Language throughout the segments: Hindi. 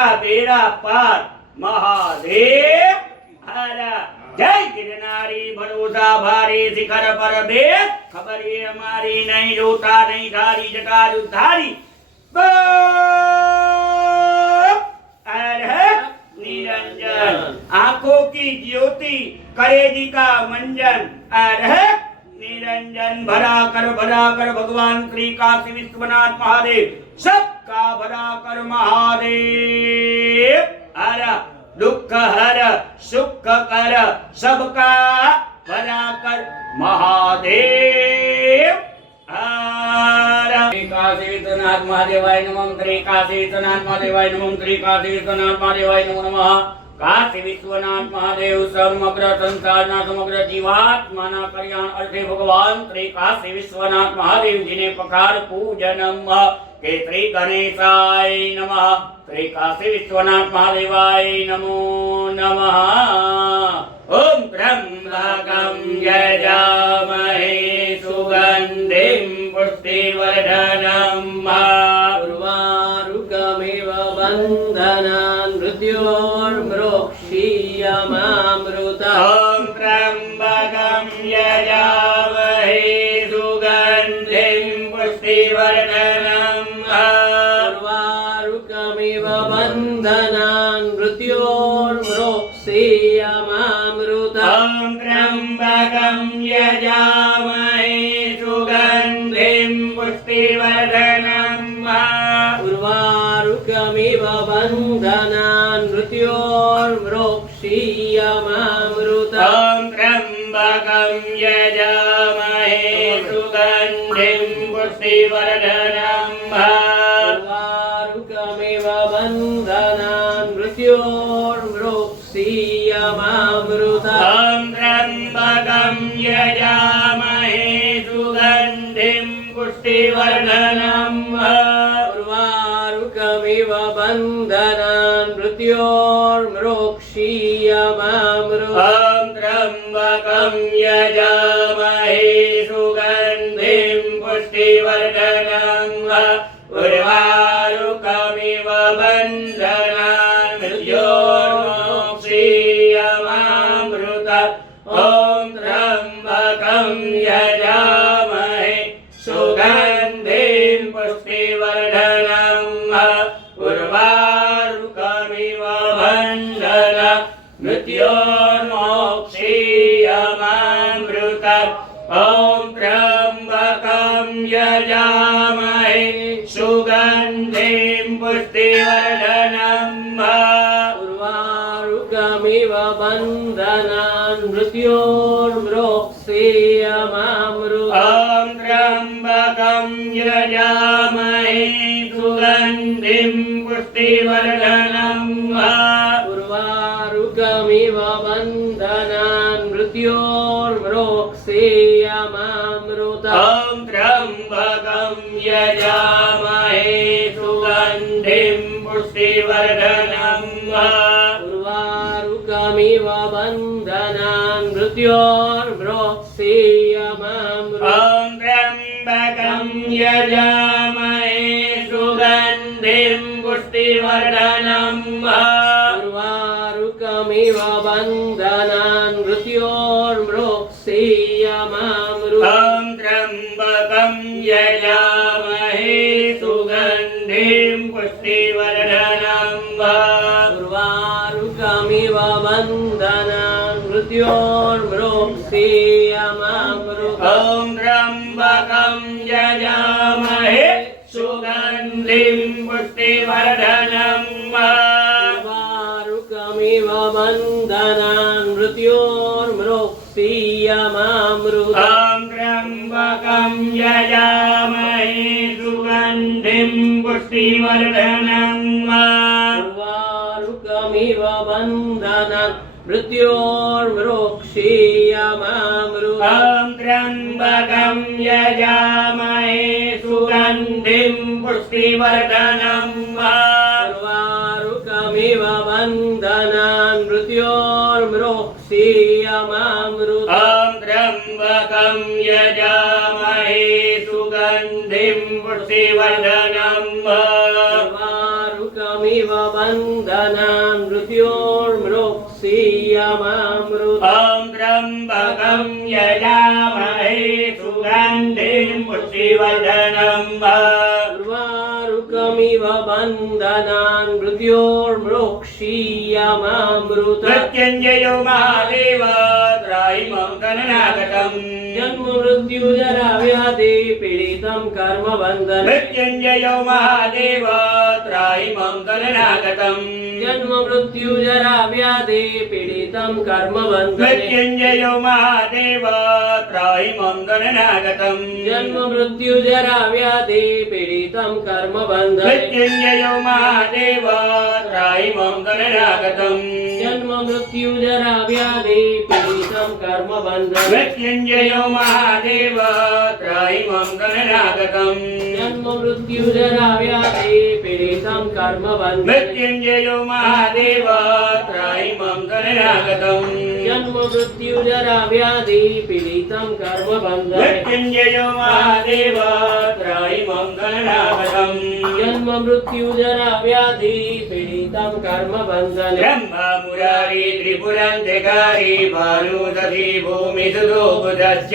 का बेड़ा पार महादेव हर। जय गिरनारी भरोसा भारी शिखर पर बेद खबर ये हमारी नहीं रोता नहीं धारी जटाजुधारी निरंजन आंखों की ज्योति करेजी का मंजन निरंजन भरा कर भगवान श्री काशी विश्वनाथ महादेव सबका भरा कर महादेव हर दुख हर सुख कर सबका भरा कर महादेव हर। श्री काशी विश्वनाथ महादेवाय नमः। श्री काशी विश्वनाथ महादेवाय नमः। श्री काशी विश्वनाथ महादेवाय नमो नमः। काशी विश्वनाथ महादेव समग्र संसारना समग्र जीवात्माना कल्याण अर्थे भगवान श्री काशी विश्वनाथ महादेव जी ने पखार पूजनम के श्री गणेशाय नमः। श्री काशी विश्वनाथ महादेवाय नमो नमः। ओम त्र्यंबकं यजामहे सुगंधिं पुष्टिवर्धनम् उर्वारुकमिव बन्धनान् मृत्योर्मोक्षीयमामृतम्। ओम त्र्यंबकं यजामहे सुगंधिं पुष्टिवर्धनम् उर्वारुकमिव बन्धनान् मृत्योर्मोक्षीयमामृतम्। ओम त्र्यंबकं यजामहे सुगंधिं पुष्टिवर्धनम् उर्वारुकमिव बन्धनान् मृत्योर्मोक्षीयमामृतम्। ओम त्र्यंबकं यजामहे सुगंधिं पुष्टिवर्धनम् उर्वारुकमिव बन्धनान् मृत्योर्मोक्षीयमामृतम्। ओम त्र्यंबकं यजामहे सुगंधिं पुष्टिवर्धनम् उर्वारुकमिव बन्धनान् मृत्योर्मोक्षीयमामृतम्। ओम त्र्यंबकं यजामहे सुगंधिं पुष्टिवर्धनम् उर्वारुकमिव बन्धनान् मृत्योर्मोक्षीयमामृतम्। ओम त्र्यंबकं यजामहे सुगंधिं पुष्टिवर्धनम् उर्वारुकमिव बन्धनान् मृत्योर्मोक्षीयमामृतम्। ओम त्र्यंबकं यजामहे सुगंधिं पुष्टिवर्धनम् उर्वारुकमिव बन्धनान् मृत्योर्मोक्षीयमामृतम्। ओम त्र्यंबकं यजामहे सुगंधिं पुष्टिवर्धनम् उर्वारुकमिव बन्धनान् मृत्योर्मोक्षीयमामृतम्। ओम त्र्यंबकं यजामहे सुगंधिं पुष्टिवर्धनम् उर्वारुकमिव बन्धनान् मृत्योर्मोक्षीयमामृतम्। ओम त्र्यंबकं यजामहे सुगंधिं पुष्टिवर्धनम् उर्वारुकमिव बन्धनान् मृत्योर्मोक्षीयमामृतम्। ओम त्र्यंबकं यजामहे सुगंधिं पुष्टिवर्धनम् उर्वारुकमिव बन्धनान् मृत्योर्मोक्षीयमामृतम्। ओम त्र्यंबकं यजामहे सुगंधिं पुष्टिवर्धनम् उर्वारुकमिव बन्धनान् मृत्योर्मोक्षीयमामृतम्। ओम त्र्यंबकं यजामहे सुगंधिं पुष्टिवर्धनम् उर्वारुकमिव बन्धनान् मृत्योर्मोक्षीयमामृतम्। ओम त्र्यंबकं यजामहे सुगंधिं पुष्टिवर्धनम् उर्वारुकमिव बन्धनान् मृत्योर्मोक्षीयमामृतम्। ओम त्र्यंबकं यजामहे सुगंधिं पुष्टिवर्धनम् उर्वारुकमिव त्र्यम्बकमिव बन्धनान् मृत्योर्मृक्षीयमामृतम् ॐ त्र्यम्बकं यजामहे सुगन्धिं पुष्टिवर्धनम् उर्वारुकमिव बन्धनान् मृत्योर्मृक्षीयमामृतम् मृत्युञ्जयो महादेव त्रायिमं गणनागतम् जन्म मृत्यु जरा व्याधि पीडितं कर्म बन्धने मृत्युञ्जयो महादेव त्रायिमं गणनागतम् जन्म मृत्यु जरा व्याधि पीडितं कर्म बन्धने मृत्युञ्जयो महादेव त्रायिमं गणनागतम् जन्म मृत्यु जरा व्याधि पीडितं कर्म बन्धने मृत्युञ्जयो महादेव त्रायिमं गणनागतम् जन्म मृत्यु जरा व्याधि पीडितं कर्म बन्धने मृत्युञ्जयो महादेव त्रायिमं गणनागतम् जन्म मृत्यु जरा व्याधि पीडितं कर्म बन्धने मृत्युञ्जयो महादेव त्रायिमं गणनागतम् जन्म मृत्यु जरा व्याधि पीडितं कर्म बन्धने मृत्युञ्जयो महादेव त्रायिमं गणनागतम् जन्म मृत्यु जरा व्याधि पीडितं कर्म बन्धने ब्रह्म मुरारी त्रिपुरन्धकारी भानुदधि भूमिसुतो बुधश्च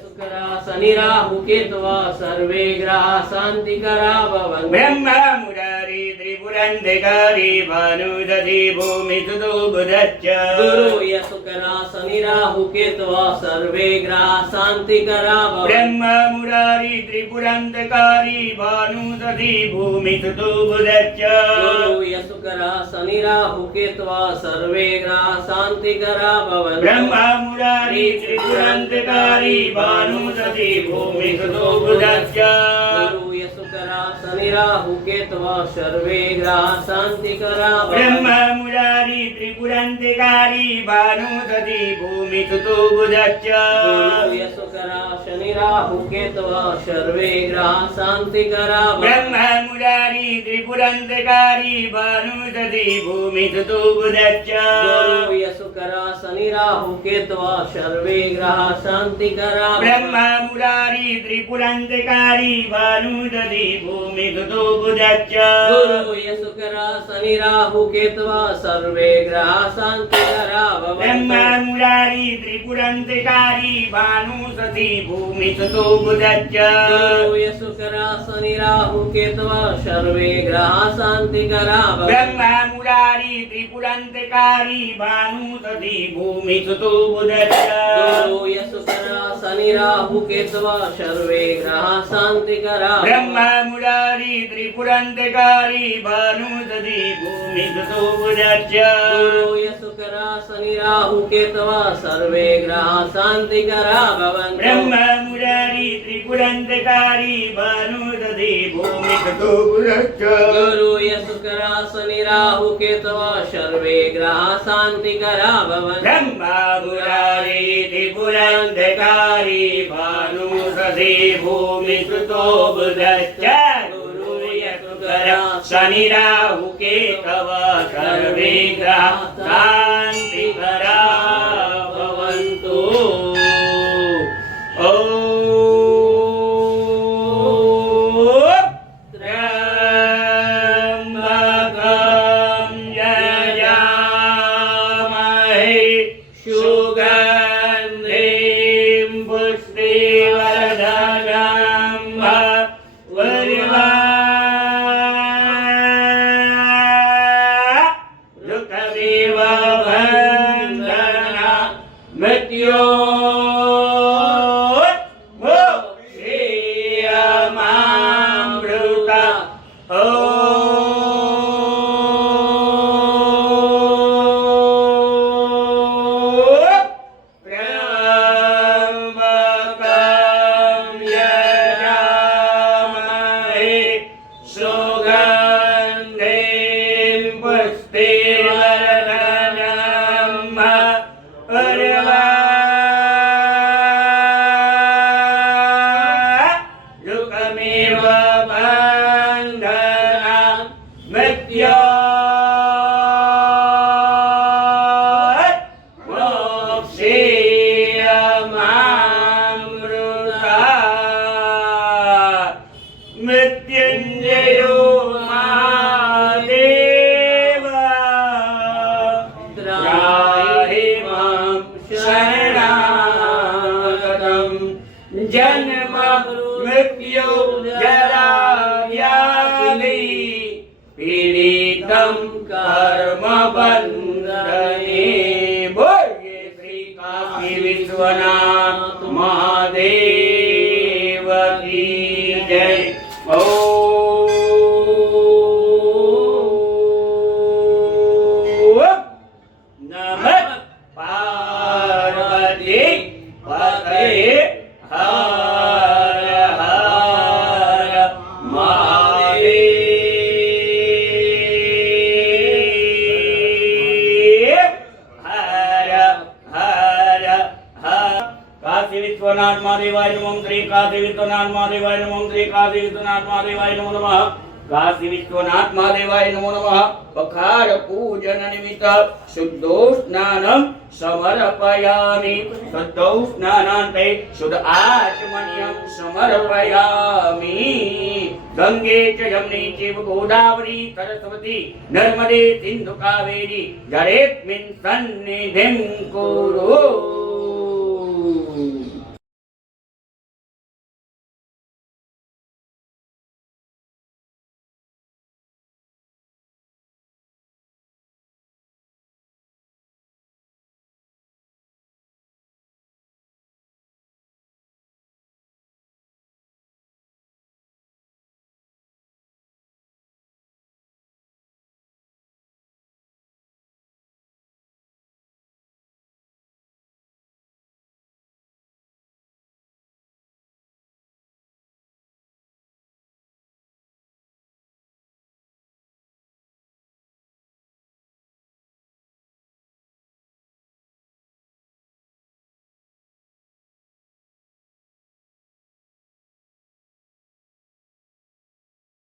शुकरा शनि राहु केतवा सर्वे ग्रहा शान्तिकरा भवन्तु ब्रह्म मुरारी त्रिपुरन्धकारी भानुदधि भूमिसुतो बुधश्च गुरु शुकरा शनि राहु केतवा सर्वे ग्रहा शान्तिकरा भवन्तु ब्रह्म मुरारी त्रिपुरन्धकारी भानुदधि भूमिसुतो बुधश्च गुरु शुकरा शनि राहु केतवा सर्वे ग्रहा शान्तिकरा भवन्तु ब्रह्म मुरारी त्रिपुरन्धकारी भानुदधि भूमिसुतो बुधश्च गुरु शुकरा शनि राहु केतवा सर्वे ग्रहा शान्तिकरा ब्रह्म मुरारी त्रिपुरन्धकारी भानुदधि भूमिसुतो बुधश्च गुरु शुकरा शनि राहु केतवा सर्वे ग्रहा शान्तिकरा ब्रह्म मुरारी त्रिपुरन्धकारी भानुदधि भूमिसुतो बुधश्च गुरु शुकरा शनि राहु केतवा सर्वे ग्रहा शान्तिकरा ब्रह्म मुरारी त्रिपुरन्धकारी भानुदधि भूमिसुतो बुधश्च गुरु शुकरा शनि राहु केतवा सर्वे ग्रहा शान्तिकरा ब्रह्म मुरारी त्रिपुरन्धकारी भानुदधि भूमिसुतो बुधश्च गुरु शुकरा शनि राहु केतवा सर्वे ग्रहा शान्तिकरा ब्रह्म मुरारी त्रिपुरन्धकारी भानुदधि भूमिसुतो बुधश्च गुरु शुकरा शनि राहु केतवा सर्वे ग्रहा शान्तिकरा ब्रह्म मुरारी त्रिपुरन्धकारी भानुदधि भूमिसुतो बुधश्च गुरु शुकरा शनि राहु केतवा सर्वे ग्रहा शान्तिकरा भवन्तु ब्रह्म मुरारी त्रिपुरन्धकारी भानुदधि भूमिसुतो बुधश्च गुरु शुकरा शनि राहु केतवा सर्वे ग्रहा शान्तिकरा भवन्तु ब्रह्म मुरारी त्रिपुरन्धकारी भानुदधि भूमिसुतो बुधश्च गुरु शुकरा शनि राहु केतवा सर्वे ग्रहा शान्तिकरा भवन्तु ॐ त्र्यम्बकं यजामहे सुगन्धिं पुष्टिवर्धनम् दुःखमेव बन्धना मृत्योर्मुक्षीयमामृता त्र्यम्बकं यजामहे सुगन्धिं पुष्टिवर्धनम् दुःखमेव बन्धना मृत्योर्मुक्षीयमामृता मृत्युञ्जयो नमः पार्वती पतये हर हर महादेव हर हर हर काशी विश्वनाथ महादेवाय नमः श्री काशी विश्वनाथ महादेवाय नमः श्री काशी विश्वनाथ महादेवाय नमो नमः काशी विश्वनाथ महादेवाय नमो नमः पखार पूजन निमित्त शुद्धो स्नानं समर्पयामि शुद्धौ स्नानान्ते शुद्ध आचमनीयं समर्पयामि गंगे च यमुने चैव गोदावरी सरस्वती नर्मदे सिन्धु कावेरी जलेऽस्मिन् सन्निधिं कुरु